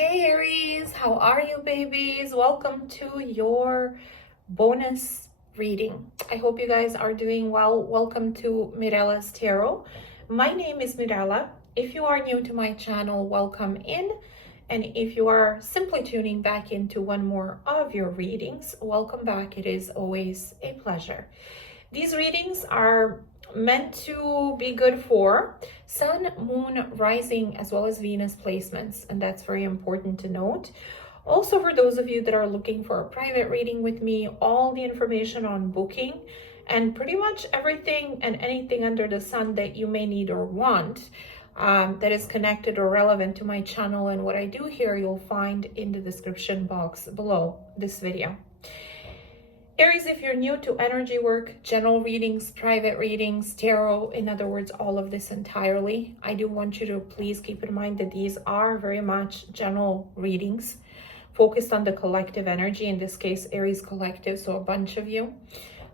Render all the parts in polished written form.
Hey Aries, how are you babies? Welcome to your bonus reading. I hope you guys are doing well. Welcome to Mirella's Tarot. My name is Mirella. If you are new to my channel, welcome in. And if you are simply tuning back into one more of your readings, welcome back. It is always a pleasure. These readings are meant to be good for Sun, Moon, Rising, as well as Venus placements, and that's very important to note. Also, for those of you that are looking for a private reading with me, all the information on booking and pretty much everything and anything under the sun that you may need or want that is connected or relevant to my channel and what I do here, you'll find in the description box below this video. Aries, if you're new to energy work, general readings, private readings, tarot, in other words, all of this entirely, I do want you to please keep in mind that these are very much general readings focused on the collective energy, in this case, Aries collective, so a bunch of you.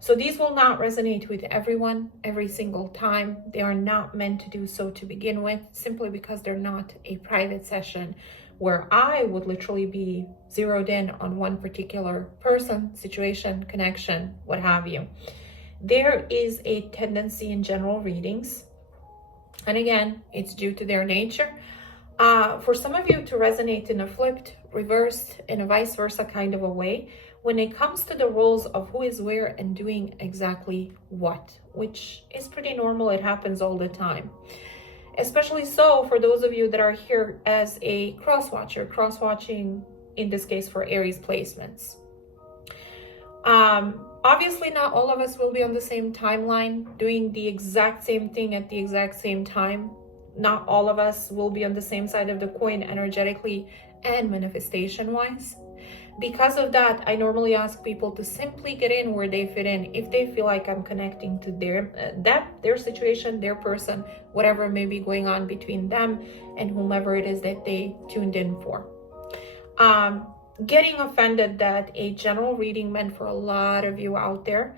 So these will not resonate with everyone every single time. They are not meant to do so to begin with, simply because they're not a private session where I would literally be zeroed in on one particular person, situation, connection, what have you. There is a tendency in general readings, and again, it's due to their nature, for some of you to resonate in a flipped, reversed, in a vice versa kind of a way when it comes to the roles of who is where and doing exactly what, which is pretty normal. It happens all the time. Especially so for those of you that are here as a cross-watcher, cross-watching in this case for Aries placements. Obviously not all of us will be on the same timeline doing the exact same thing at the exact same time. Not all of us will be on the same side of the coin energetically and manifestation-wise. Because of that, I normally ask people to simply get in where they fit in. If they feel like I'm connecting to their situation, their person, whatever may be going on between them and whomever it is that they tuned in for. Getting offended that a general reading meant for a lot of you out there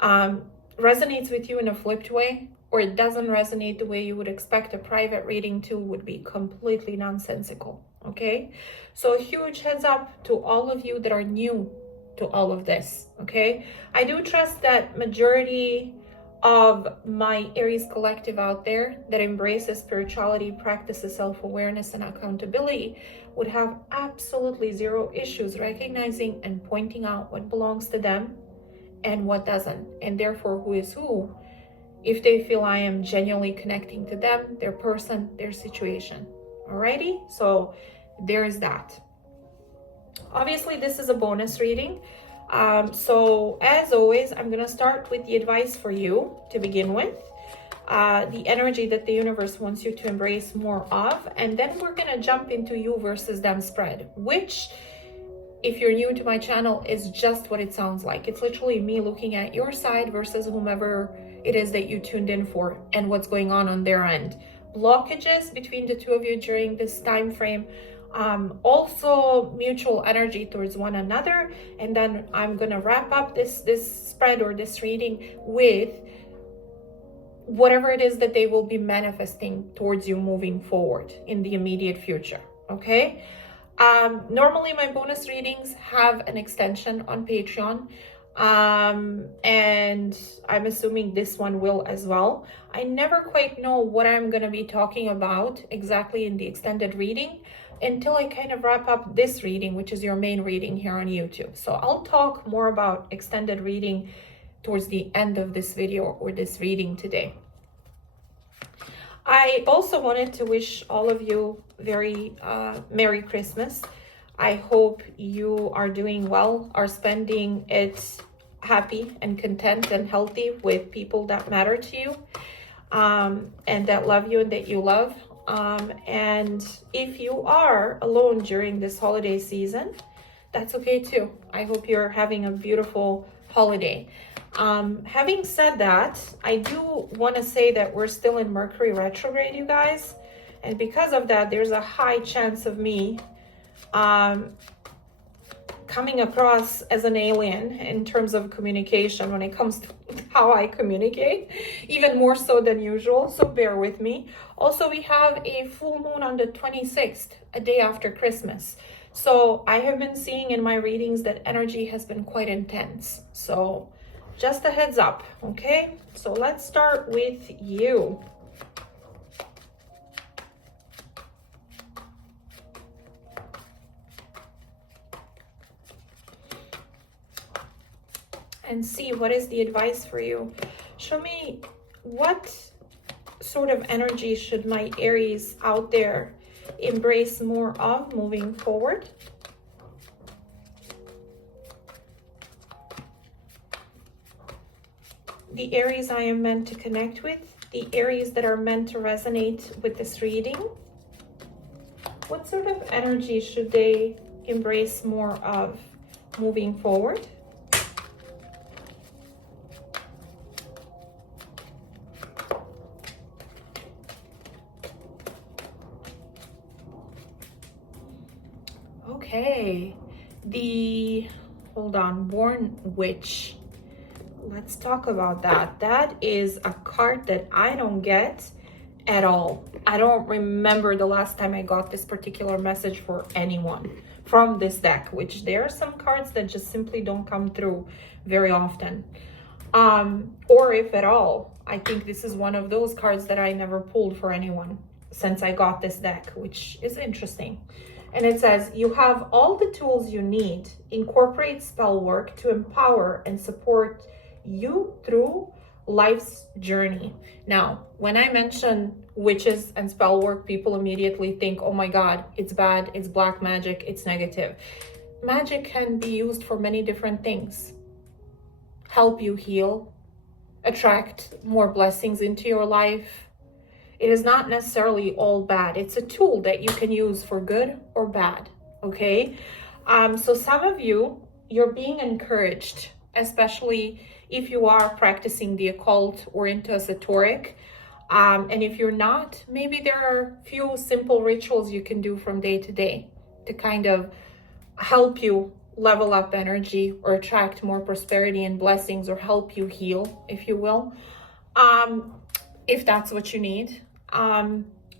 resonates with you in a flipped way, or it doesn't resonate the way you would expect a private reading to, would be completely nonsensical. Okay, so a huge heads up to all of you that are new to all of this. Okay, I do trust that majority of my Aries collective out there that embraces spirituality, practices self-awareness and accountability would have absolutely zero issues recognizing and pointing out what belongs to them and what doesn't, and therefore who is who, if they feel I am genuinely connecting to them, their person, their situation. Alrighty, so there's that. Obviously, this is a bonus reading. So as always, I'm going to start with the advice for you to begin with, the energy that the universe wants you to embrace more of, and then we're going to jump into you versus them spread, which, if you're new to my channel, is just what it sounds like. It's literally me looking at your side versus whomever it is that you tuned in for and what's going on their end. Blockages between the two of you during this time frame, also mutual energy towards one another, and then I'm gonna wrap up this spread or this reading with whatever it is that they will be manifesting towards you moving forward in the immediate future. Okay, normally my bonus readings have an extension on Patreon, and I'm assuming this one will as well. I never quite know what I'm going to be talking about exactly in the extended reading until I kind of wrap up this reading, which is your main reading here on YouTube. So I'll talk more about extended reading towards the end of this video or this reading today. I also wanted to wish all of you very Merry Christmas. I hope you are doing well, are spending it happy and content and healthy with people that matter to you, and that love you and that you love. And if you are alone during this holiday season, that's okay too. I hope you're having a beautiful holiday. Having said that, I do want to say that we're still in Mercury retrograde, you guys. And because of that, there's a high chance of me kind coming across as an alien in terms of communication when it comes to how I communicate, even more so than usual, so bear with me. Also, we have a full moon on the 26th, a day after Christmas. So I have been seeing in my readings that energy has been quite intense. So just a heads up, okay? So let's start with you. And see what is the advice for you. Show me what sort of energy should my Aries out there embrace more of moving forward. The Aries I am meant to connect with, the Aries that are meant to resonate with this reading. What sort of energy should they embrace more of moving forward? Okay, hold on, Born Witch. Let's talk about that. That is a card that I don't get at all. I don't remember the last time I got this particular message for anyone from this deck, which there are some cards that just simply don't come through very often. Or if at all. I think this is one of those cards that I never pulled for anyone since I got this deck, which is interesting. And it says, you have all the tools you need. Incorporate spell work to empower and support you through life's journey. Now, when I mention witches and spell work, people immediately think, oh my God, it's bad, it's black magic, it's negative. Magic can be used for many different things. Help you heal, attract more blessings into your life. It is not necessarily all bad. It's a tool that you can use for good or bad, okay? So some of you, you're being encouraged, especially if you are practicing the occult or into esoteric. And if you're not, maybe there are a few simple rituals you can do from day to day to kind of help you level up energy or attract more prosperity and blessings, or help you heal, if you will, if that's what you need.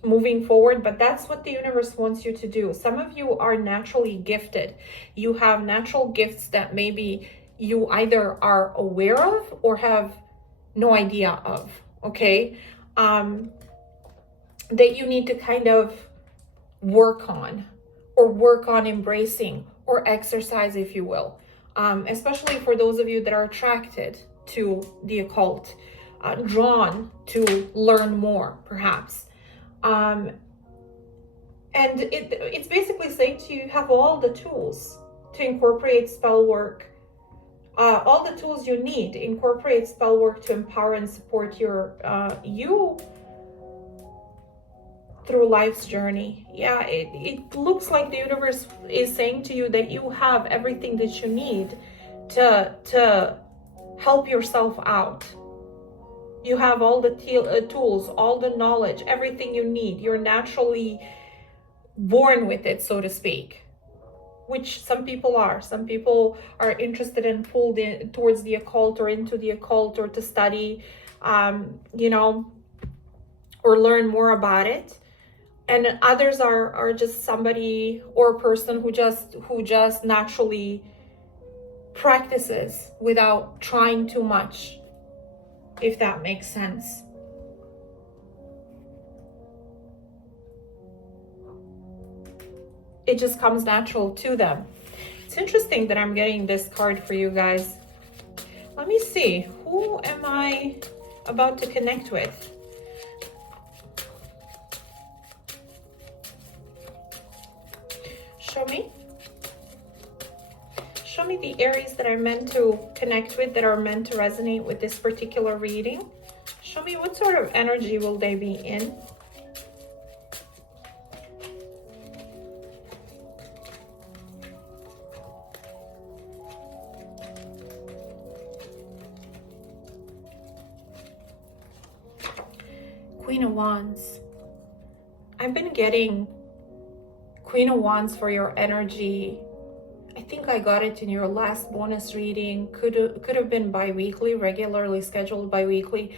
Moving forward, but that's what the universe wants you to do. Some of you are naturally gifted. You have natural gifts that maybe you either are aware of or have no idea of, okay? That you need to kind of work on embracing or exercise, if you will. Especially for those of you that are attracted to the occult, drawn to learn more, perhaps. And it's basically saying to you, have all the tools to incorporate spell work, all the tools you need, incorporate spell work to empower and support you through life's journey. Yeah, it looks like the universe is saying to you that you have everything that you need to help yourself out. You have all the tools, all the knowledge, everything you need. You're naturally born with it, so to speak, which some people are. Some people are interested and pulled in towards the occult or into the occult, or to study, you know, or learn more about it. And others are just somebody or a person who just naturally practices without trying too much, if that makes sense. It just comes natural to them. It's interesting that I'm getting this card for you guys. Let me see, who am I about to connect with? Show me the Aries that I'm meant to connect with, that are meant to resonate with this particular reading. Show me what sort of energy will they be in. Queen of Wands. I've been getting Queen of Wands for your energy I think I got it in your last bonus reading. Could have been bi-weekly, regularly scheduled bi-weekly.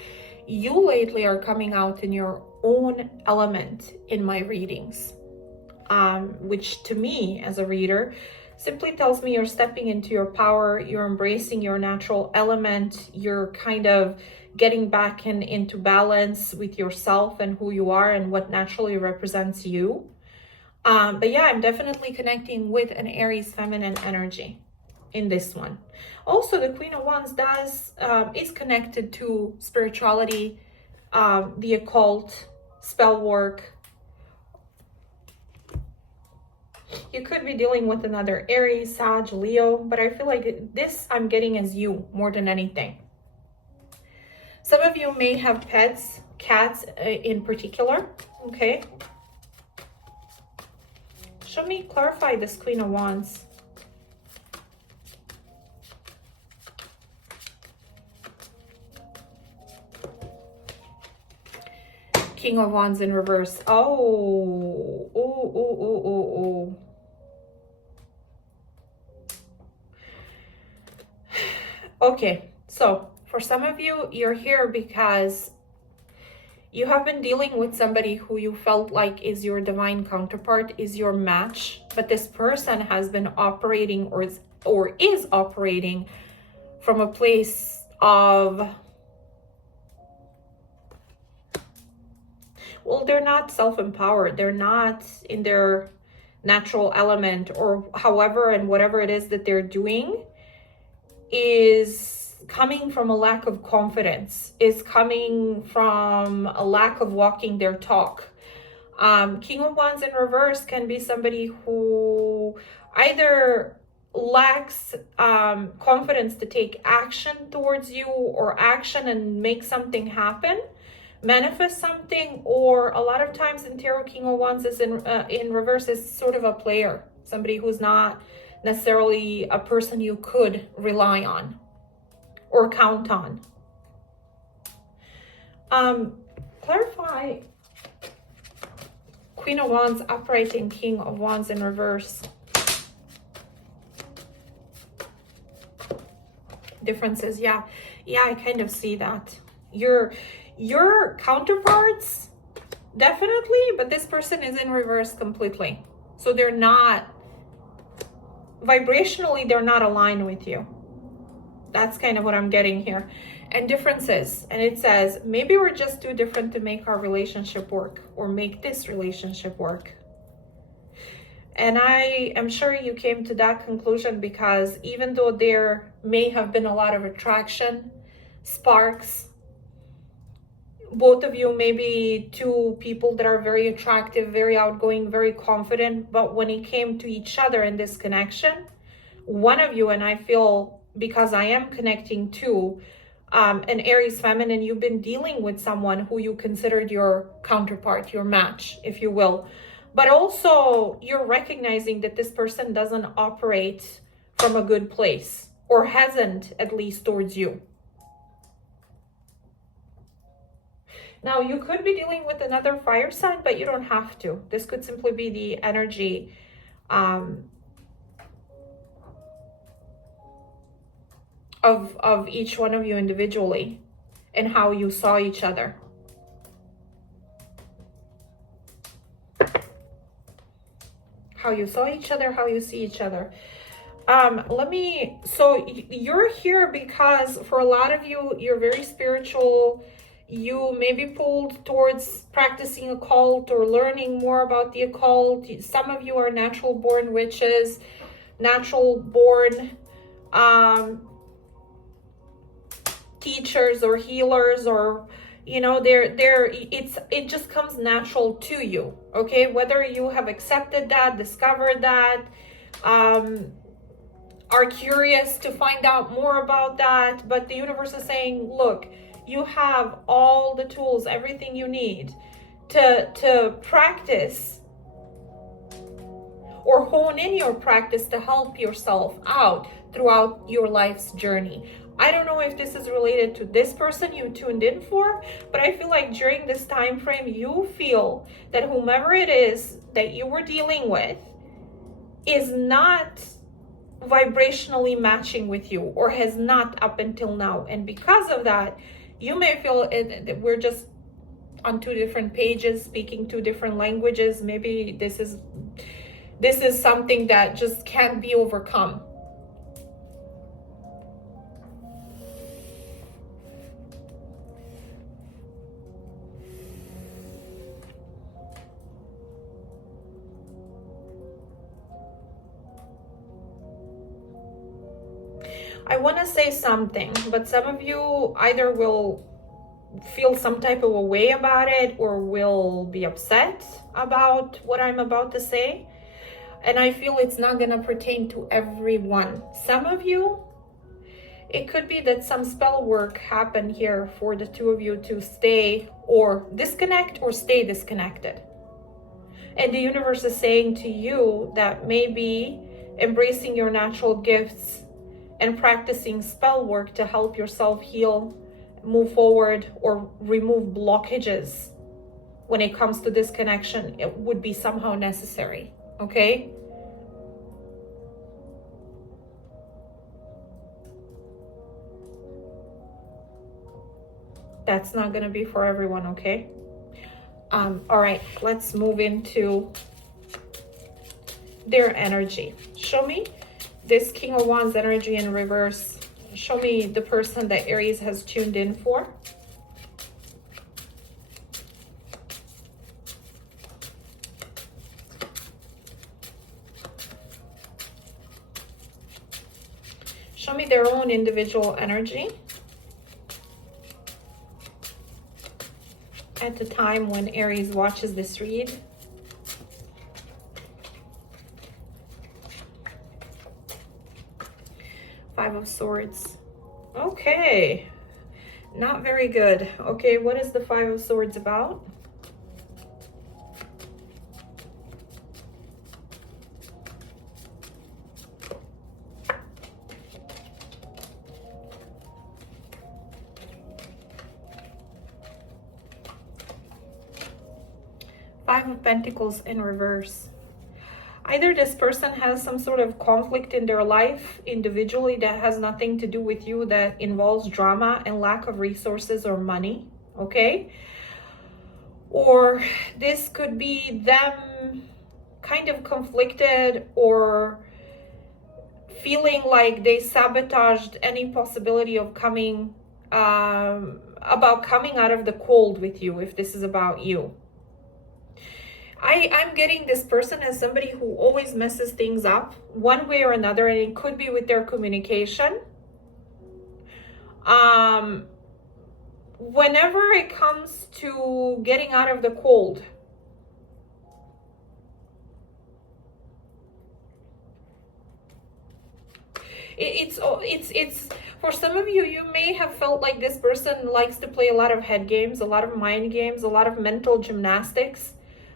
You lately are coming out in your own element in my readings, which to me as a reader simply tells me you're stepping into your power, you're embracing your natural element, you're kind of getting back into balance with yourself and who you are and what naturally represents you. But yeah, I'm definitely connecting with an Aries feminine energy in this one. Also, the Queen of Wands is connected to spirituality, the occult, spell work. You could be dealing with another Aries, Sag, Leo, but I feel like this I'm getting as you more than anything. Some of you may have pets, cats in particular, okay? Show me, clarify this Queen of Wands. King of Wands in reverse. Oh. Okay, so for some of you, you're here because you have been dealing with somebody who you felt like is your divine counterpart, is your match, but this person has been operating or is operating from a place of, well, they're not self-empowered. They're not in their natural element, or however and whatever it is that they're doing is coming from a lack of confidence, is coming from a lack of walking their talk. King of Wands in reverse can be somebody who either lacks confidence to take action towards you, or action and make something happen, manifest something, or a lot of times in tarot, King of Wands is in reverse is sort of a player, somebody who's not necessarily a person you could rely on or count on. Clarify Queen of Wands upright and King of Wands in reverse. Differences, yeah, I kind of see that. Your counterparts, definitely, but this person is in reverse completely. So they're not, vibrationally, they're not aligned with you. That's kind of what I'm getting here. And differences, and it says, maybe we're just too different to make our relationship work, or make this relationship work. And I am sure you came to that conclusion because even though there may have been a lot of attraction, sparks, both of you may be two people that are very attractive, very outgoing, very confident, but when it came to each other in this connection, one of you, and I feel because I am connecting to an Aries feminine, you've been dealing with someone who you considered your counterpart, your match, if you will. But also you're recognizing that this person doesn't operate from a good place, or hasn't, at least towards you. Now, you could be dealing with another fire sign, but you don't have to. This could simply be the energy of each one of you individually and how you saw each other. How you saw each other, how you see each other. So you're here because for a lot of you, you're very spiritual. You may be pulled towards practicing occult or learning more about the occult. Some of you are natural born witches, natural born teachers or healers, or it just comes natural to you, okay? Whether you have accepted that, discovered that, are curious to find out more about that, but the universe is saying, look, you have all the tools, everything you need to practice or hone in your practice to help yourself out throughout your life's journey. I don't know if this is related to this person you tuned in for, but I feel like during this time frame, you feel that whomever it is that you were dealing with is not vibrationally matching with you, or has not up until now. And because of that, you may feel that we're just on two different pages, speaking two different languages. Maybe this is something that just can't be overcome. I want to say something, but some of you either will feel some type of a way about it or will be upset about what I'm about to say. And I feel it's not going to pertain to everyone. Some of you, it could be that some spell work happened here for the two of you to stay or disconnect or stay disconnected. And the universe is saying to you that maybe embracing your natural gifts and practicing spell work to help yourself heal, move forward, or remove blockages when it comes to this connection, it would be somehow necessary, okay? That's not going to be for everyone, okay? All right, let's move into their energy. Show me this King of Wands energy in reverse. Show me the person that Aries has tuned in for. Show me their own individual energy at the time when Aries watches this read. Five of Swords. Okay, not very good. Okay, what is the Five of Swords about? Five of Pentacles in reverse. Either this person has some sort of conflict in their life individually that has nothing to do with you, that involves drama and lack of resources or money, okay? Or this could be them kind of conflicted or feeling like they sabotaged any possibility of coming out of the cold with you, if this is about you. I'm getting this person as somebody who always messes things up one way or another, and it could be with their communication. Whenever it comes to getting out of the cold, it's for some of you, you may have felt like this person likes to play a lot of head games, a lot of mind games, a lot of mental gymnastics.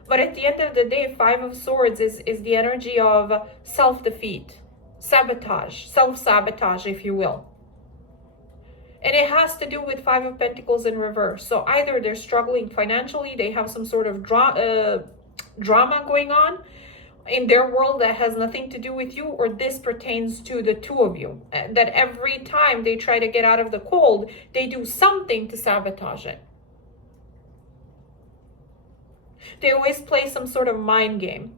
But at the end of the day, Five of Swords is the energy of self-defeat, sabotage, self-sabotage, if you will. And it has to do with Five of Pentacles in reverse. So either they're struggling financially, they have some sort of drama going on in their world that has nothing to do with you, or this pertains to the two of you. That every time they try to get out of the cold, they do something to sabotage it. They always play some sort of mind game.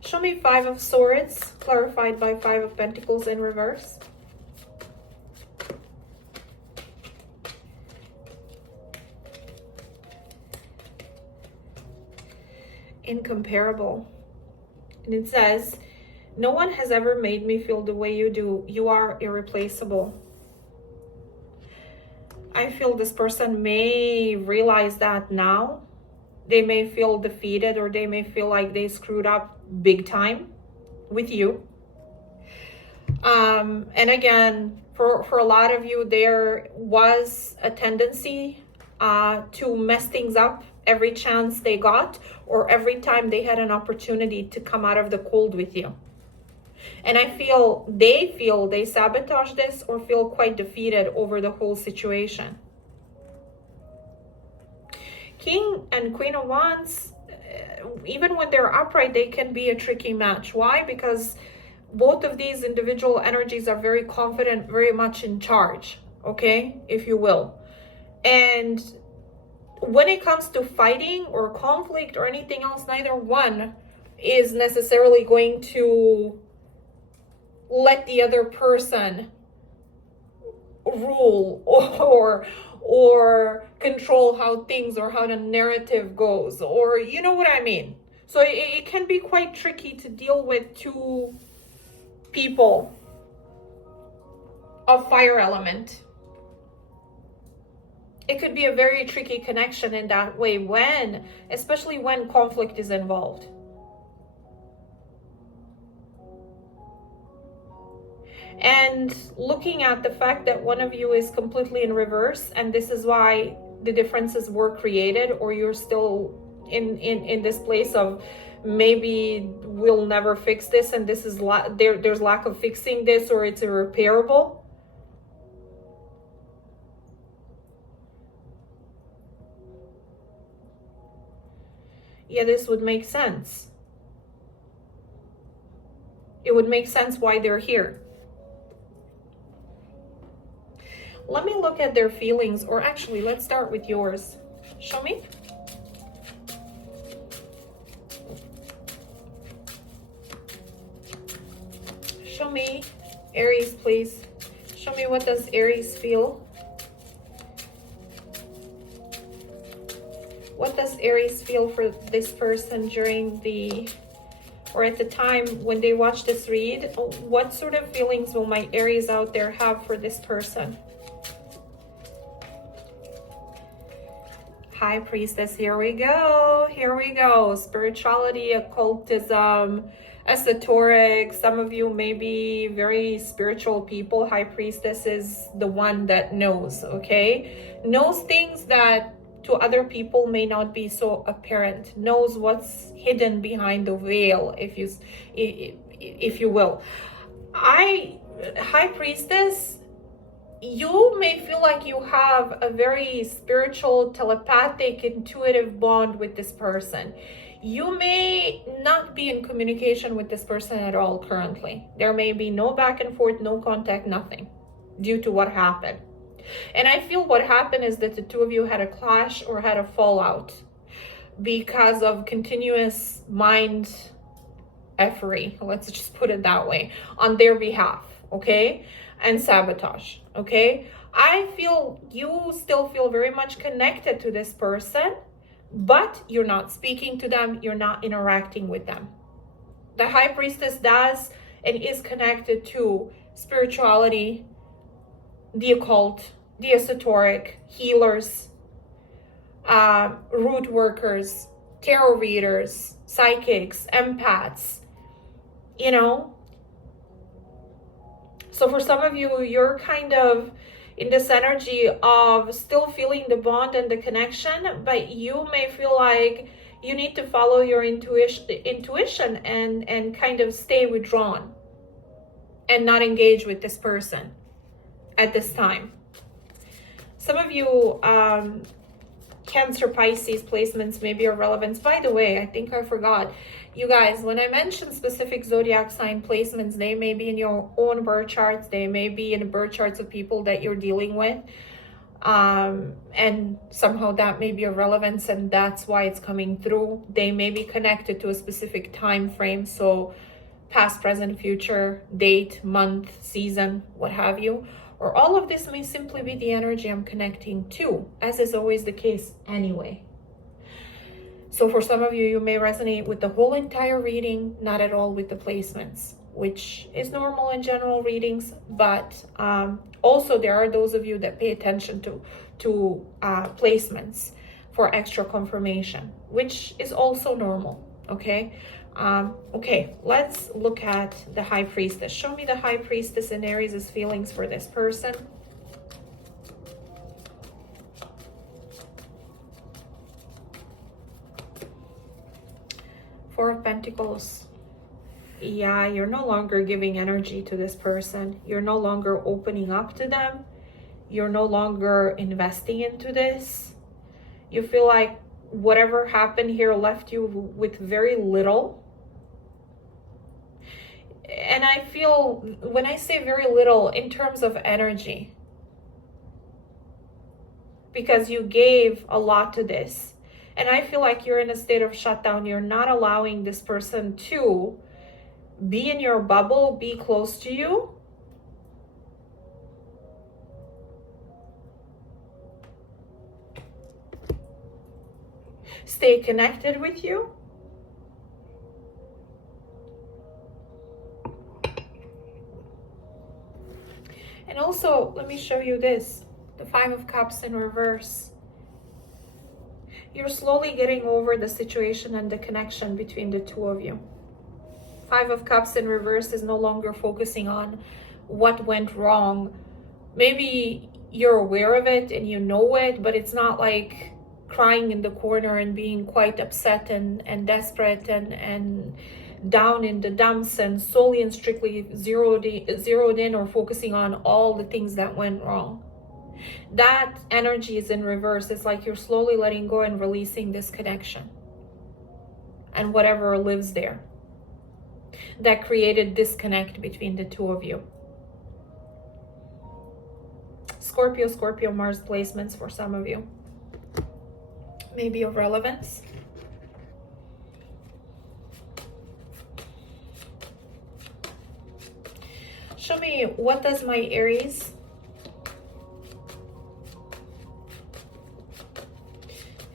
Show me Five of Swords, clarified by Five of Pentacles in reverse. Incomparable. And it says, no one has ever made me feel the way you do. You are irreplaceable. I feel this person may realize that now. They may feel defeated, or they may feel like they screwed up big time with you. And again, for a lot of you, there was a tendency to mess things up every chance they got, or every time they had an opportunity to come out of the cold with you. And I feel they sabotage this, or feel quite defeated over the whole situation. King and Queen of Wands, even when they're upright, they can be a tricky match. Why? Because both of these individual energies are very confident, very much in charge, okay, if you will. And when it comes to fighting or conflict or anything else, neither one is necessarily going to let the other person rule or control how things or how the narrative goes, or you know what I mean. So it can be quite tricky to deal with two people of fire element. It could be a very tricky connection in that way, especially when conflict is involved. And looking at the fact that one of you is completely in reverse, and this is why the differences were created, or you're still in this place of maybe we'll never fix this, and this is there's lack of fixing this, or it's irreparable. Yeah, this would make sense. It would make sense why they're here. Let me look at their feelings, or actually, let's start with yours. Show me. Show me, Aries, please. Show me, what does Aries feel? What does Aries feel for this person during or at the time when they watch this read? What sort of feelings will my Aries out there have for this person? High Priestess, here we go. Here we go. Spirituality, occultism, esoteric. Some of you may be very spiritual people. High Priestess is the one that knows, okay? Knows things that to other people may not be so apparent, knows what's hidden behind the veil, if you will. High Priestess, you may feel like you have a very spiritual, telepathic, intuitive bond with this person. You may not be in communication with this person at all currently. There may be no back and forth, no contact, nothing, due to what happened. And I feel what happened is that the two of you had a clash or had a fallout because of continuous mind effery, let's just put it that way, on their behalf, okay? And sabotage, okay? I feel you still feel very much connected to this person, but you're not speaking to them, you're not interacting with them. The High Priestess does and is connected to spirituality, the occult, the esoteric, healers, root workers, tarot readers, psychics, empaths, you know. So for some of you, you're kind of in this energy of still feeling the bond and the connection, but you may feel like you need to follow your intuition and kind of stay withdrawn and not engage with this person at this time. Some of you, Cancer, Pisces placements may be of relevance. By the way, I think I forgot. You guys, when I mention specific zodiac sign placements, they may be in your own birth charts. They may be in the birth charts of people that you're dealing with. And somehow that may be of relevance, and that's why it's coming through. They may be connected to a specific time frame. So past, present, future, date, month, season, what have you. Or all of this may simply be the energy I'm connecting to, as is always the case anyway. So for some of you, you may resonate with the whole entire reading, not at all with the placements, which is normal in general readings. But also there are those of you that pay attention to placements for extra confirmation, which is also normal, okay? Okay, let's look at the High Priestess. Show me the High Priestess in Aries' feelings for this person. Four of Pentacles. Yeah, you're no longer giving energy to this person. You're no longer opening up to them. You're no longer investing into this. You feel like whatever happened here left you with very little. And I feel, when I say very little, in terms of energy, because you gave a lot to this. And I feel like you're in a state of shutdown. You're not allowing this person to be in your bubble, be close to you. Stay connected with you. And also, let me show you this. The Five of Cups in reverse. You're slowly getting over the situation and the connection between the two of you. Five of Cups in reverse is no longer focusing on what went wrong. Maybe you're aware of it and you know it, but it's not like crying in the corner and being quite upset and desperate and down in the dumps and solely and strictly zeroed in or focusing on all the things that went wrong. That energy is in reverse. It's like you're slowly letting go and releasing this connection and whatever lives there that created disconnect between the two of you. Scorpio, Mars placements for some of you. Maybe of relevance. Show me, what does my Aries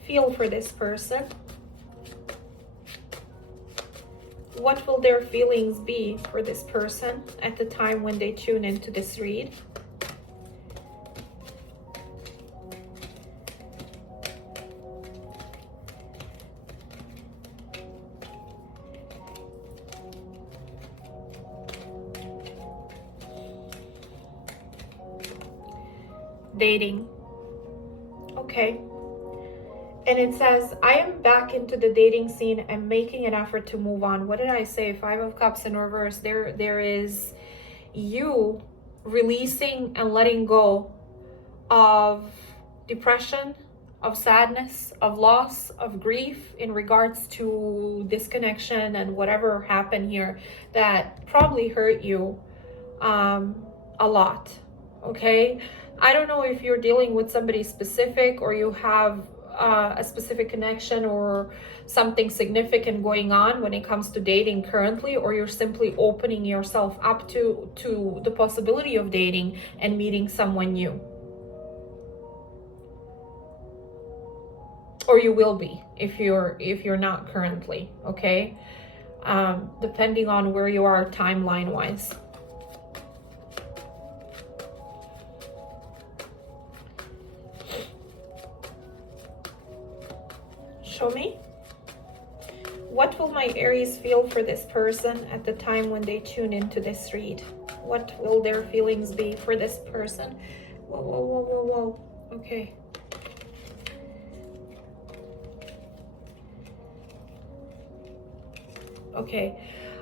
feel for this person? What will their feelings be for this person at the time when they tune into this read? Dating. Okay. And it says, I am back into the dating scene and making an effort to move on. What did I say? Five of Cups in reverse. There is you releasing and letting go of depression, of sadness, of loss, of grief in regards to disconnection and whatever happened here that probably hurt you a lot. Okay. I don't know if you're dealing with somebody specific or you have a specific connection or something significant going on when it comes to dating currently, or you're simply opening yourself up to the possibility of dating and meeting someone new. Or you will be if you're not currently, okay? Depending on where you are timeline wise. Show me, what will my Aries feel for this person at the time when they tune into this read? What will their feelings be for this person? Whoa. Okay. Okay,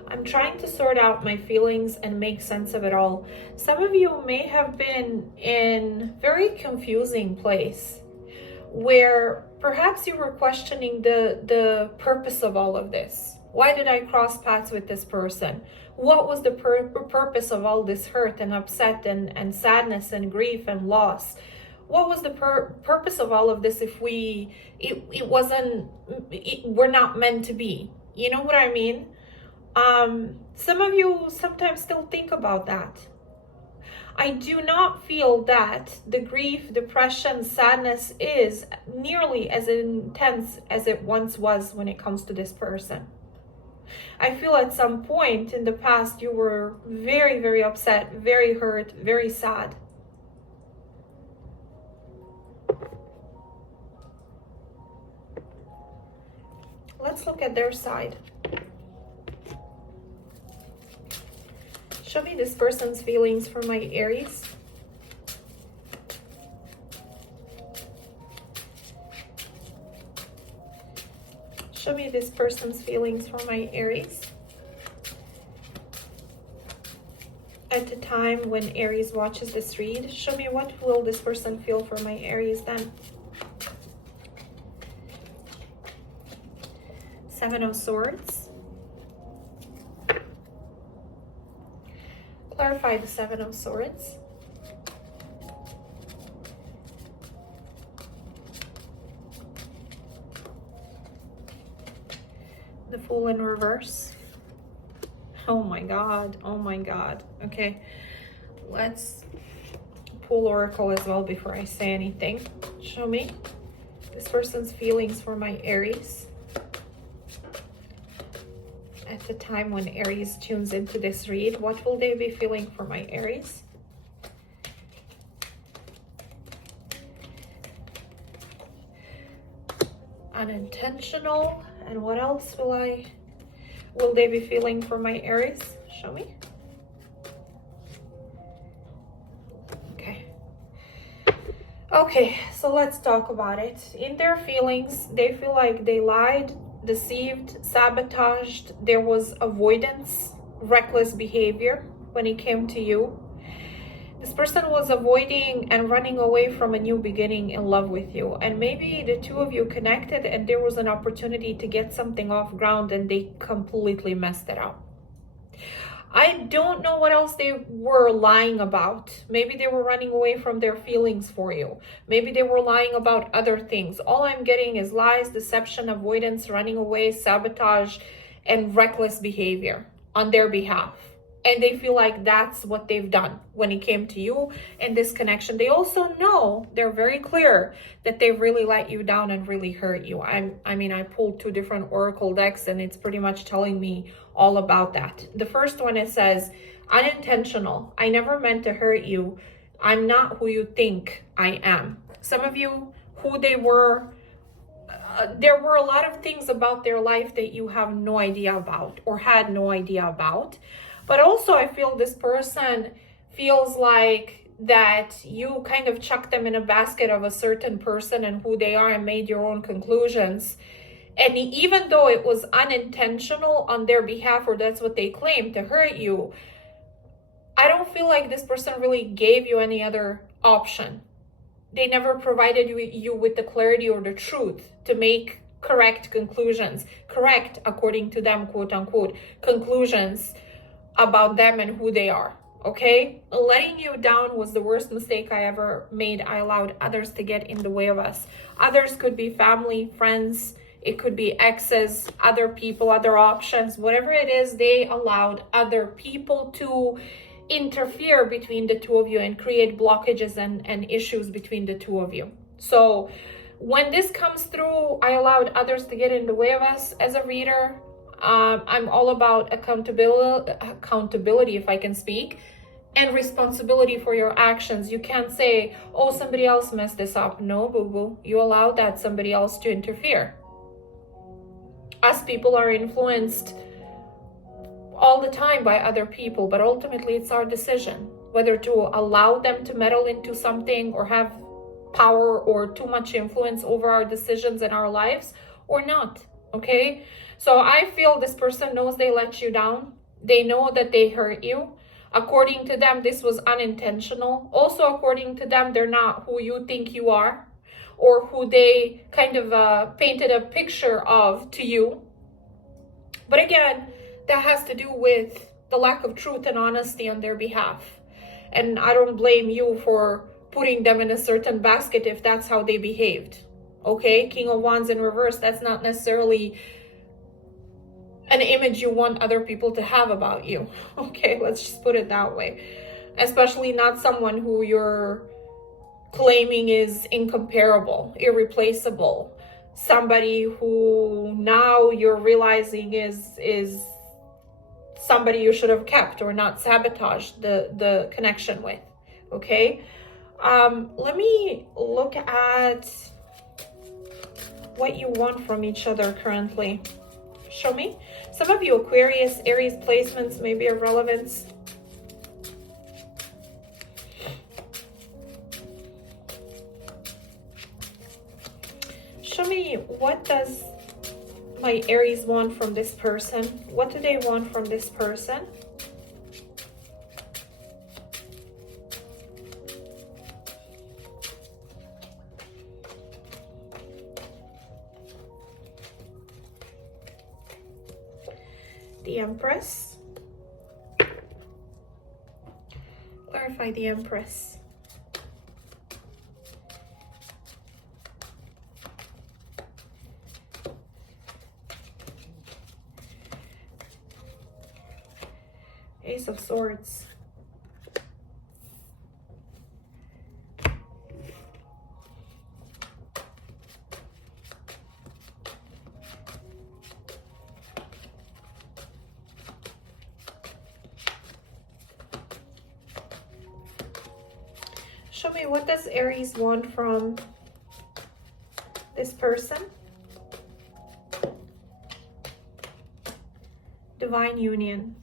I'm trying to sort out my feelings and make sense of it all. Some of you may have been in a very confusing place where perhaps you were questioning the purpose of all of this. Why did I cross paths with this person? What was the purpose of all this hurt and upset and sadness and grief and loss? What was the purpose of all of this if we're not meant to be? You know what I mean? Some of you sometimes still think about that. I do not feel that the grief, depression, sadness is nearly as intense as it once was when it comes to this person. I feel at some point in the past you were very, very upset, very hurt, very sad. Let's look at their side. Show me this person's feelings for my Aries. Show me this person's feelings for my Aries at the time when Aries watches this read. Show me, what will this person feel for my Aries then? Seven of Swords. Clarify the Seven of Swords. The Fool in reverse. Oh my God. Oh my God. Okay. Let's pull Oracle as well before I say anything. Show me this person's feelings for my Aries. At the time when Aries tunes into this read, what will they be feeling for my Aries? Unintentional. And what else will they be feeling for my Aries? Show me. Okay, so let's talk about it. In their feelings, they feel like they lied, deceived, sabotaged. There was avoidance, reckless behavior when it came to you. This person was avoiding and running away from a new beginning in love with you. And maybe the two of you connected and there was an opportunity to get something off ground and they completely messed it up. I don't know what else they were lying about. Maybe they were running away from their feelings for you. Maybe they were lying about other things. All I'm getting is lies, deception, avoidance, running away, sabotage, and reckless behavior on their behalf. And they feel like that's what they've done when it came to you and this connection. They also know, they're very clear that they really let you down and really hurt you. I mean, I pulled two different oracle decks and it's pretty much telling me all about that. The first one, it says, unintentional. I never meant to hurt you. I'm not who you think I am. Some of you, who they were, there were a lot of things about their life that you have no idea about or had no idea about. But also I feel this person feels like that you kind of chucked them in a basket of a certain person and who they are and made your own conclusions. And even though it was unintentional on their behalf, or that's what they claim, to hurt you, I don't feel like this person really gave you any other option. They never provided you with the clarity or the truth to make correct conclusions, correct, according to them, quote unquote, conclusions about them and who they are. Okay, letting you down was the worst mistake I ever made. I allowed others to get in the way of us. Others could be family, friends, it could be exes, other people, other options, whatever it is. They allowed other people to interfere between the two of you and create blockages and issues between the two of you. So when this comes through, I allowed others to get in the way of us. As a reader, I'm all about accountability, if I can speak, and responsibility for your actions. You can't say, oh, somebody else messed this up. No, boo-boo. You allow that somebody else to interfere. Us people are influenced all the time by other people, but ultimately it's our decision whether to allow them to meddle into something or have power or too much influence over our decisions and our lives or not. Okay, so I feel this person knows they let you down. They know that they hurt you. According to them, this was unintentional. Also, according to them, they're not who you think you are or who they kind of painted a picture of to you. But again, that has to do with the lack of truth and honesty on their behalf. And I don't blame you for putting them in a certain basket if that's how they behaved. Okay, King of Wands in reverse, that's not necessarily an image you want other people to have about you. Okay, let's just put it that way. Especially not someone who you're claiming is incomparable, irreplaceable. Somebody who now you're realizing is somebody you should have kept or not sabotaged the connection with. Okay, let me look at what you want from each other currently. Show me. Some of you Aquarius, Aries placements may be of relevance. Show me, what does my Aries want from this person? What do they want from this person? the Empress. Clarify the Empress. Ace of Swords. Show me, what does Aries want from this person? Divine union.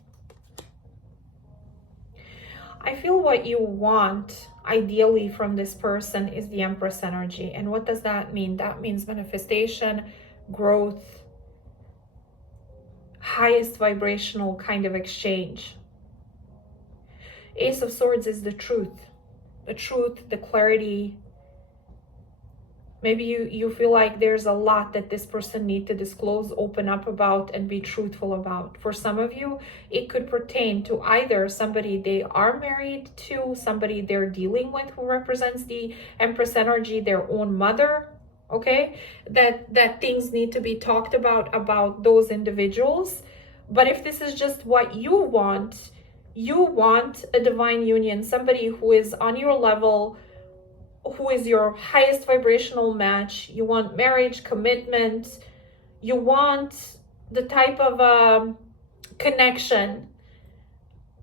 I feel what you want ideally from this person is the Empress energy. And what does that mean? That means manifestation, growth, highest vibrational kind of exchange. Ace of Swords is the truth, the clarity. Maybe you feel like there's a lot that this person needs to disclose, open up about, and be truthful about. For some of you, it could pertain to either somebody they are married to, somebody they're dealing with who represents the Empress energy, their own mother, okay? That things need to be talked about those individuals. But if this is just what you want a divine union, somebody who is on your level, who is your highest vibrational match. You want marriage, commitment. You want the type of connection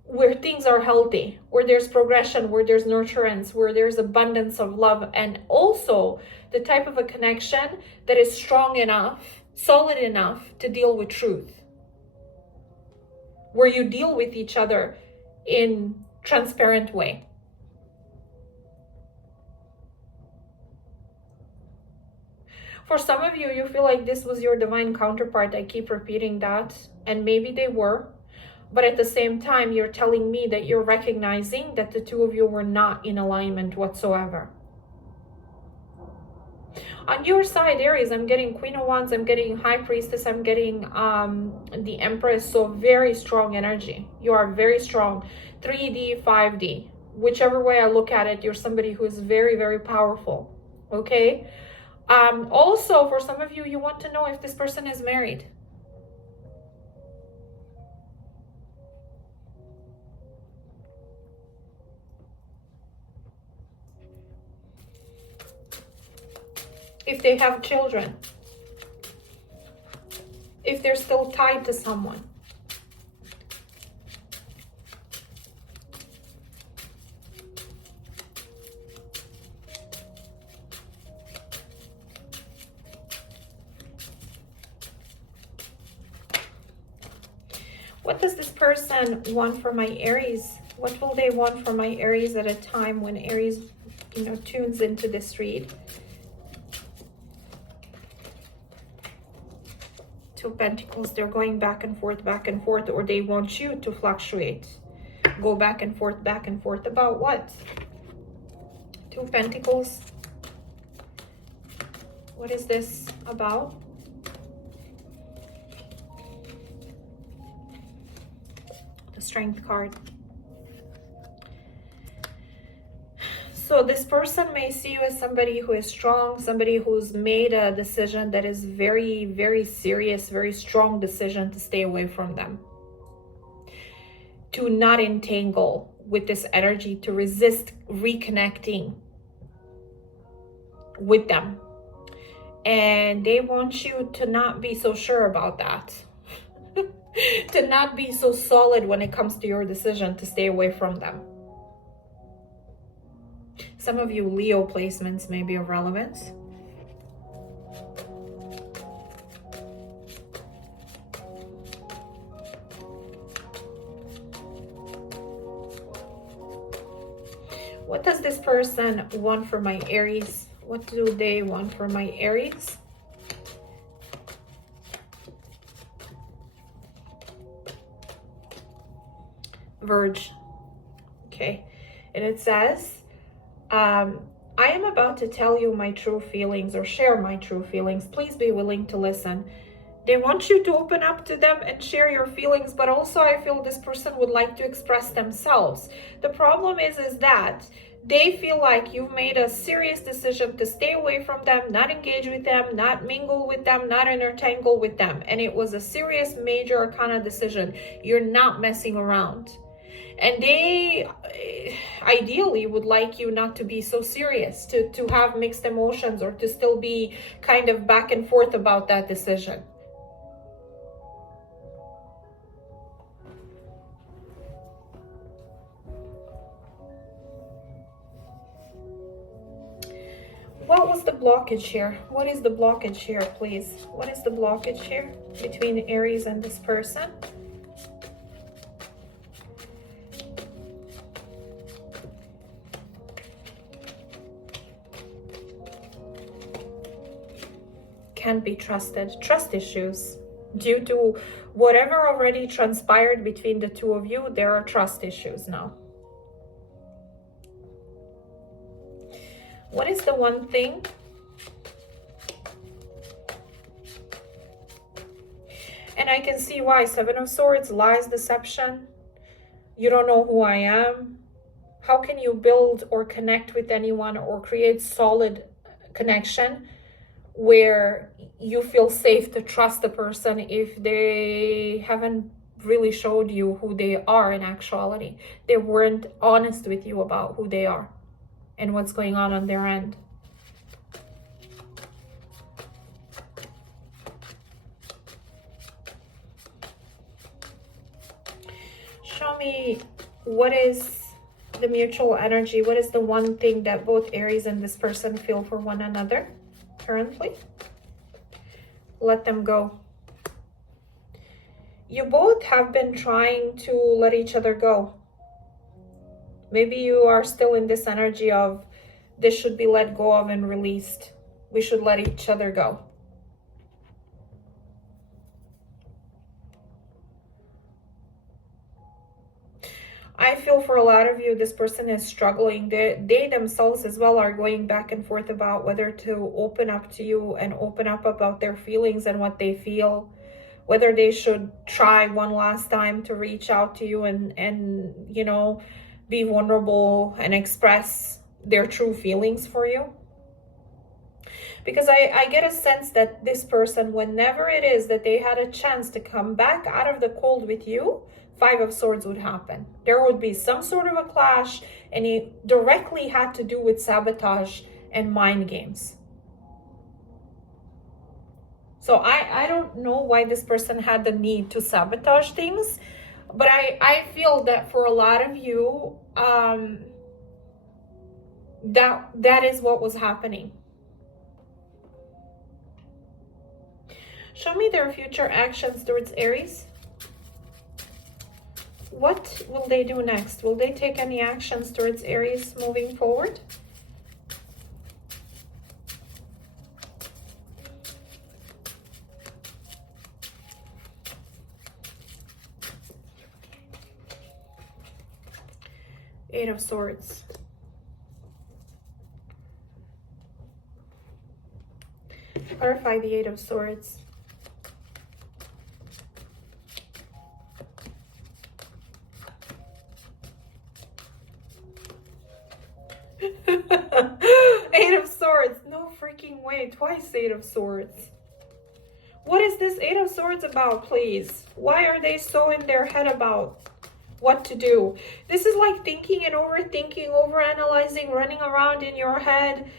where things are healthy, where there's progression, where there's nurturance, where there's abundance of love, and also the type of a connection that is strong enough, solid enough to deal with truth, where you deal with each other in transparent way. For some of you, you feel like this was your divine counterpart. I keep repeating that, and maybe they were, but at the same time, you're telling me that you're recognizing that the two of you were not in alignment whatsoever. On your side, Aries, I'm getting Queen of Wands, I'm getting High Priestess, I'm getting the Empress, so very strong energy. You are very strong, 3D, 5D. Whichever way I look at it, you're somebody who is very, very powerful, okay? Also, for some of you, you want to know if this person is married. If they have children. If they're still tied to someone. What does this person want for my Aries? What will they want for my Aries at a time when Aries, tunes into this read? Two of Pentacles, they're going back and forth, or they want you to fluctuate. Go back and forth, about what? Two of Pentacles. What is this about? Strength card. So this person may see you as somebody who is strong, somebody who's made a decision that is very, very serious, very strong decision to stay away from them, to not entangle with this energy, to resist reconnecting with them. And they want you to not be so sure about that. To not be so solid when it comes to your decision to stay away from them. Some of you Leo placements may be of relevance. What does this person want for my Aries? What do they want for my Aries? Verge. Okay. And it says, I am about to tell you my true feelings or share my true feelings. Please be willing to listen. They want you to open up to them and share your feelings, but also I feel this person would like to express themselves. The problem is that they feel like you've made a serious decision to stay away from them, not engage with them, not mingle with them, not intertangle with them. And it was a serious, major kind of decision. You're not messing around. And they ideally would like you not to be so serious, to have mixed emotions, or to still be kind of back and forth about that decision. What was the blockage here? What is the blockage here, please? What is the blockage here between Aries and this person? Can't be trusted. Trust issues. Due to whatever already transpired between the two of you, there are trust issues now. What is the one thing? And I can see why. Seven of Swords, lies, deception. You don't know who I am. How can you build or connect with anyone or create solid connection where you feel safe to trust the person if they haven't really showed you who they are in actuality? They weren't honest with you about who they are and what's going on their end. Show me what is the mutual energy. What is the one thing that both Aries and this person feel for one another currently? Let them go. You both have been trying to let each other go. Maybe you are still in this energy of this should be let go of and released. We should let each other go. I feel for a lot of you, this person is struggling. They themselves as well are going back and forth about whether to open up to you and open up about their feelings and what they feel. Whether they should try one last time to reach out to you and you know, be vulnerable and express their true feelings for you. Because I get a sense that this person, whenever it is that they had a chance to come back out of the cold with you, Five of Swords would happen. There would be some sort of a clash, and it directly had to do with sabotage and mind games. So I don't know why this person had the need to sabotage things, but I feel that for a lot of you, that is what was happening. Show me their future actions towards Aries. What will they do next? Will they take any actions towards Aries moving forward? Eight of Swords. Clarify the Eight of Swords. Eight of Swords. No freaking way. Twice Eight of Swords. What is this Eight of Swords about, please? Why are they so in their head about what to do? This is like thinking and overthinking, overanalyzing, running around in your head,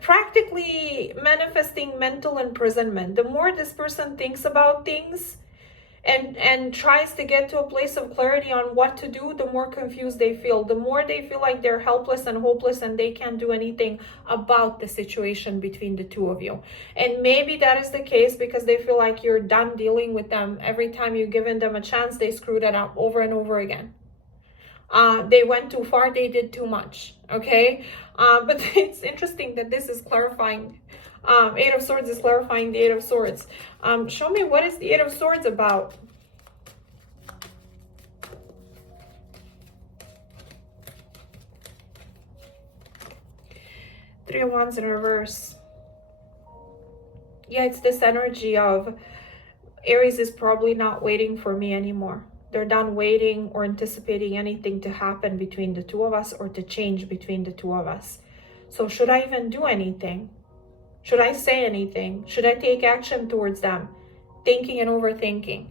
practically manifesting mental imprisonment. The more this person thinks about things and tries to get to a place of clarity on what to do, the more confused they feel. The more they feel like they're helpless and hopeless and they can't do anything about the situation between the two of you. And maybe that is the case because they feel like you're done dealing with them. Every time you've given them a chance, they screw that up over and over again. They went too far, they did too much, okay? But it's interesting that this is clarifying. Eight of Swords is clarifying the Eight of Swords. Show me, what is the Eight of Swords about? Three of Wands in reverse. Yeah, it's this energy of Aries is probably not waiting for me anymore. They're done waiting or anticipating anything to happen between the two of us or to change between the two of us. So should I even do anything? Should I say anything? Should I take action towards them? Thinking and overthinking.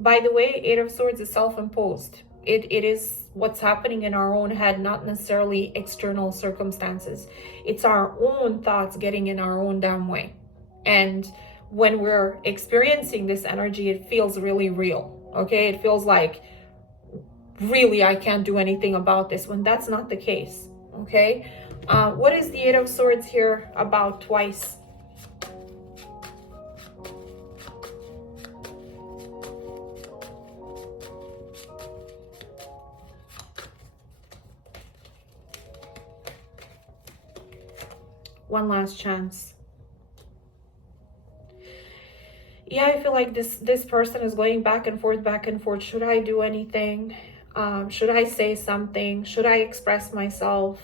By the way, Eight of Swords is self-imposed. It is what's happening in our own head, not necessarily external circumstances. It's our own thoughts getting in our own damn way. And when we're experiencing this energy, it feels really real, okay? It feels like, really, I can't do anything about this, when that's not the case, okay? What is the Eight of Swords here about twice? One last chance. Yeah, I feel like this person is going back and forth, back and forth. Should I do anything? Should I say something? Should I express myself?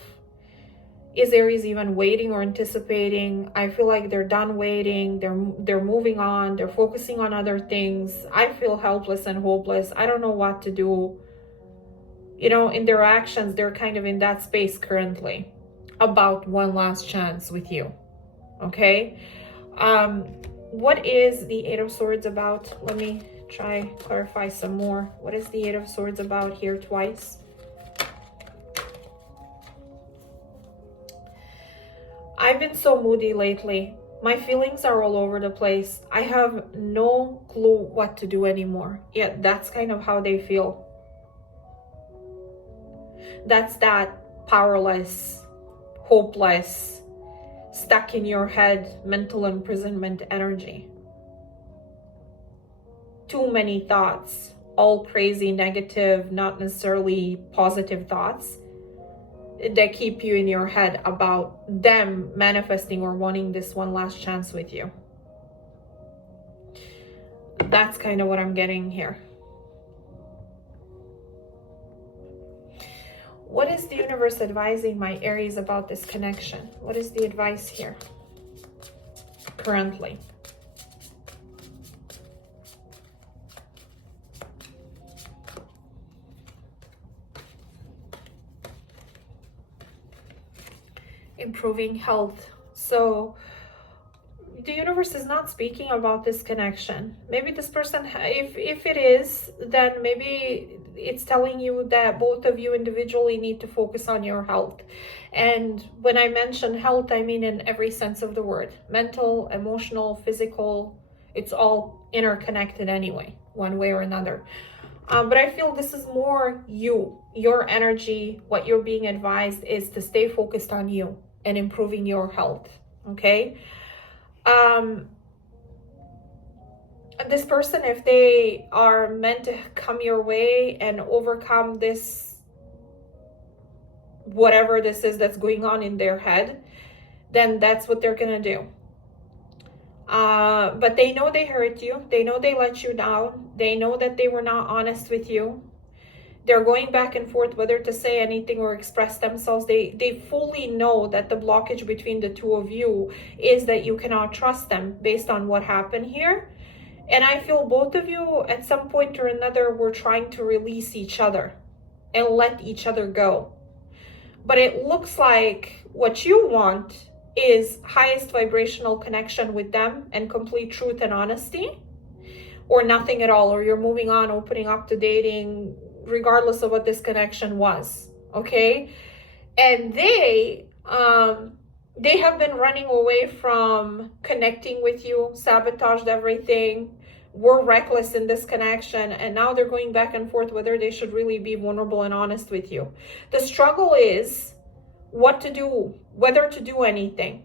Is Aries even waiting or anticipating? I feel like they're done waiting. They're moving on. They're focusing on other things. I feel helpless and hopeless. I don't know what to do. You know, in their actions, they're kind of in that space currently about one last chance with you. Okay? What is the Eight of Swords about? Let me try clarify some more. What is the Eight of Swords about here twice? I've been so moody lately. My feelings are all over the place. I have no clue what to do anymore. Yet that's kind of how they feel. That's that powerless, hopeless, stuck in your head, mental imprisonment energy. Too many thoughts, all crazy, negative, not necessarily positive thoughts that keep you in your head about them manifesting or wanting this one last chance with you. That's kind of what I'm getting here. What is the universe advising my Aries about this connection? What is the advice here currently? Improving health. So the universe is not speaking about this connection. Maybe this person, if it is, then maybe it's telling you that both of you individually need to focus on your health. And when I mention health, I mean in every sense of the word. Mental, emotional, physical, it's all interconnected anyway, one way or another. But I feel this is more you, your energy. What you're being advised is to stay focused on you and improving your health, okay? This person, if they are meant to come your way and overcome this, whatever this is that's going on in their head, then that's what they're gonna do. But they know they hurt you. They know they let you down. They know that they were not honest with you. They're going back and forth whether to say anything or express themselves. They fully know that the blockage between the two of you is that you cannot trust them based on what happened here. And I feel both of you at some point or another were trying to release each other and let each other go. But it looks like what you want is highest vibrational connection with them and complete truth and honesty, or nothing at all, or you're moving on, opening up to dating, regardless of what this connection was, okay? And they have been running away from connecting with you, sabotaged everything, were reckless in this connection, and now they're going back and forth whether they should really be vulnerable and honest with you. The struggle is what to do, whether to do anything.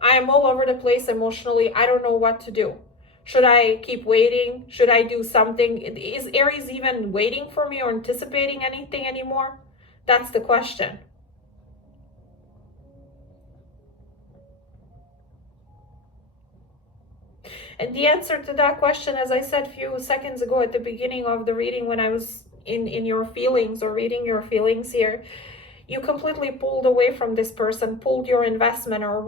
I am all over the place emotionally. I don't know what to do. Should I keep waiting? Should I do something? Is Aries even waiting for me or anticipating anything anymore? That's the question. And the answer to that question, as I said a few seconds ago at the beginning of the reading when I was in your feelings or reading your feelings here, You completely pulled away from this person, pulled your investment or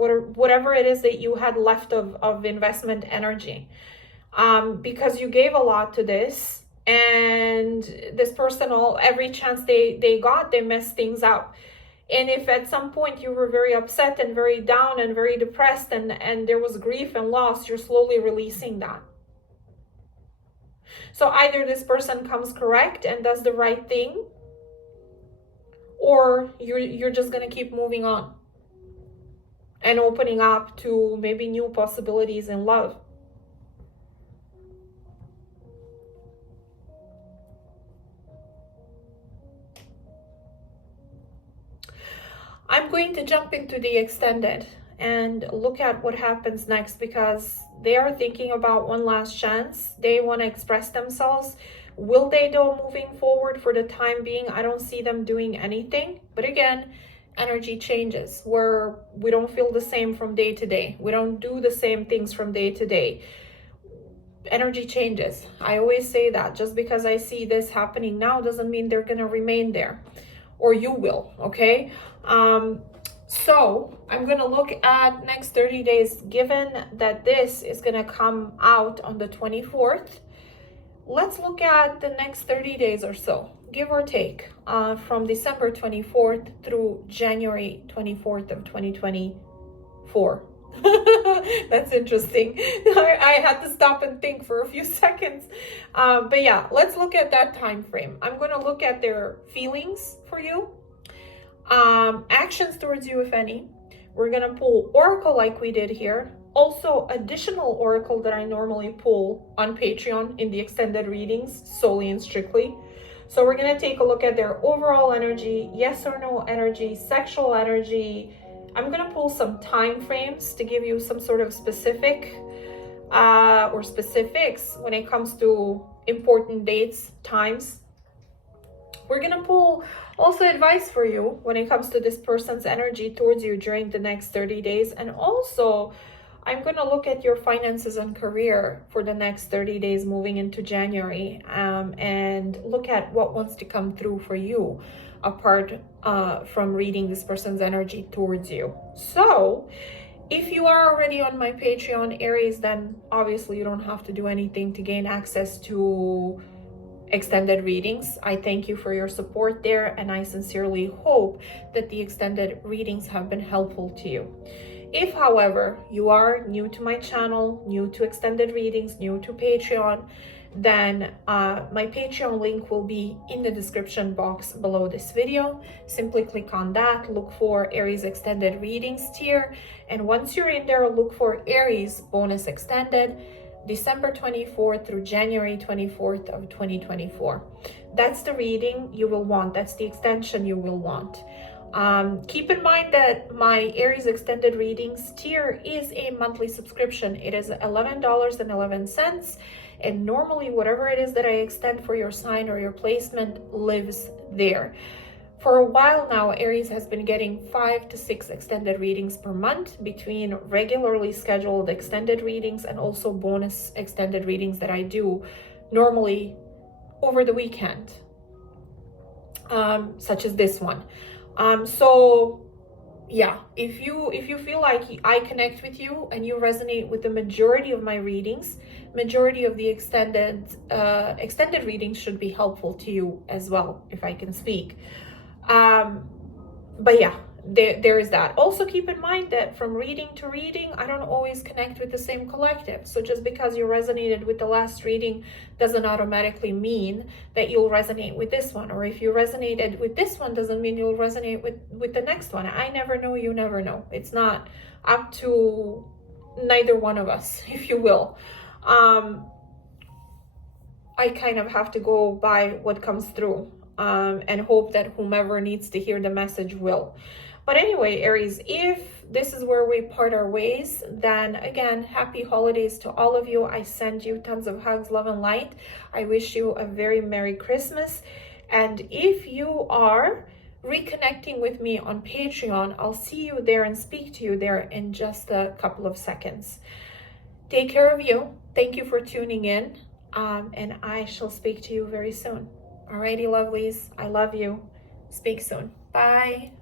whatever it is that you had left of investment energy, because you gave a lot to this, and this person, every chance they got, they messed things up. And if at some point you were very upset and very down and very depressed, and there was grief and loss, you're slowly releasing that. So either this person comes correct and does the right thing, or you're just going to keep moving on and opening up to maybe new possibilities in love. I'm going to jump into the extended and look at what happens next, because they are thinking about one last chance. They want to express themselves. Will they, though, moving forward? For the time being, I don't see them doing anything. But again, energy changes, where we don't feel the same from day to day. We don't do the same things from day to day. Energy changes. I always say that. Just because I see this happening now doesn't mean they're going to remain there, or you will, okay? So I'm going to look at next 30 days, given that this is going to come out on the 24th. Let's look at the next 30 days or so, give or take, from December 24th through January 24th of 2024. That's interesting. I had to stop and think for a few seconds. But yeah, let's look at that time frame. I'm going to look at their feelings for you, actions towards you, if any. We're going to pull oracle like we did here. Also, additional oracle that I normally pull on Patreon in the extended readings, solely and strictly. So we're going to take a look at their overall energy, yes or no energy, sexual energy. I'm going to pull some time frames to give you some sort of specific or specifics when it comes to important dates, times. We're going to pull also advice for you when it comes to this person's energy towards you during the next 30 days. And also, I'm going to look at your finances and career for the next 30 days moving into January, and look at what wants to come through for you apart from reading this person's energy towards you. So if you are already on my Patreon, Aries, then obviously you don't have to do anything to gain access to extended readings. I thank you for your support there, and I sincerely hope that the extended readings have been helpful to you. If, however, you are new to my channel, new to extended readings, new to Patreon, then my Patreon link will be in the description box below this video. Simply click on that, look for Aries extended readings tier, and once you're in there, look for Aries bonus extended, December 24th through January 24th of 2024. That's the reading you will want. That's the extension you will want. Keep in mind that my Aries extended readings tier is a monthly subscription. It is $11.11, and normally whatever it is that I extend for your sign or your placement lives there. For a while now, Aries has been getting 5 to 6 extended readings per month, between regularly scheduled extended readings and also bonus extended readings that I do normally over the weekend, such as this one. So yeah, if you feel like I connect with you and you resonate with the majority of my readings, majority of the extended readings should be helpful to you as well, if I can speak. But yeah, there is that. Also keep in mind that from reading to reading, I don't always connect with the same collective. So just because you resonated with the last reading doesn't automatically mean that you'll resonate with this one. Or if you resonated with this one doesn't mean you'll resonate with the next one. I never know, you never know. It's not up to neither one of us, if you will. I kind of have to go by what comes through, and hope that whomever needs to hear the message will. But anyway, Aries, if this is where we part our ways, then again, happy holidays to all of you. I send you tons of hugs, love, and light. I wish you a very Merry Christmas. And if you are reconnecting with me on Patreon, I'll see you there and speak to you there in just a couple of seconds. Take care of you. Thank you for tuning in. And I shall speak to you very soon. Alrighty, lovelies. I love you. Speak soon. Bye.